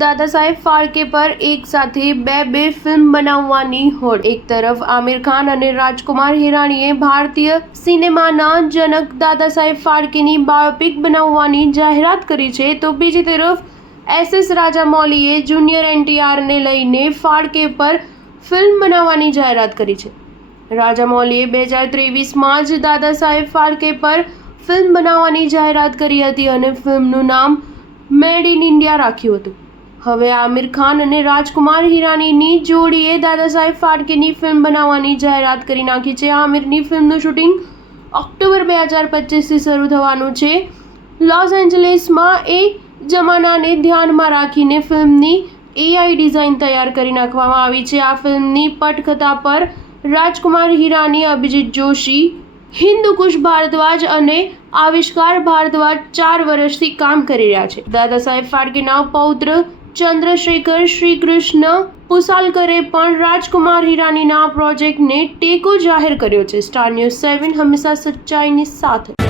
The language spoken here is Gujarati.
દાદા સાહેબ ફાળકે પર એક સાથે બે ફિલ્મ બનાવવાની હોડ। એક તરફ આમિર ખાન અને રાજકુમાર હિરાણીએ ભારતીય સિનેમાના જનક દાદા સાહેબ ફાળકેની બાયોપિક બનાવવાની જાહેરાત કરી છે, તો બીજી તરફ એસ રાજામૌલીએ જુનિયર NTRને લઈને ફાળકે પર ફિલ્મ બનાવવાની જાહેરાત કરી છે। રાજામૌલીએ 2023માં જ દાદા સાહેબ ફાળકે પર ફિલ્મ બનાવવાની જાહેરાત કરી હતી અને ફિલ્મનું નામ મેડ ઇન ઇન્ડિયા રાખ્યું હતું। હવે આમિર ખાન અને રાજકુમાર હિરાણીની જોડીએ દાદા સાહેબ ફાળકેની ફિલ્મ બનાવવાની જાહેરાત કરી નાખી છે। આમિરની ફિલ્મનું શૂટિંગ ઓક્ટોબર 2025થી શરૂ થવાનું છે। લોસ એન્જલિસમાં એ જમાનાને ધ્યાનમાં રાખીને ફિલ્મની AI ડિઝાઇન તૈયાર કરી નાખવામાં આવી છે। આ ફિલ્મની પટકથા પર રાજકુમાર હિરાની, અભિજીત જોશી, હિન્દુકુશ ભારદ્વાજ અને આવિષ્કાર ભારદ્વાજ 4 વર્ષથી કામ કરી રહ્યા છે। દાદા સાહેબ ફાળકેના પૌત્ર ચંદ્રશેખર શ્રીકૃષ્ણ પુસાલકરે પણ રાજકુમાર હિરાનીના પ્રોજેક્ટને ટેકો જાહેર કર્યો છે। સ્ટાર ન્યૂઝ 7 હંમેશા સચ્ચાઈની સાથે।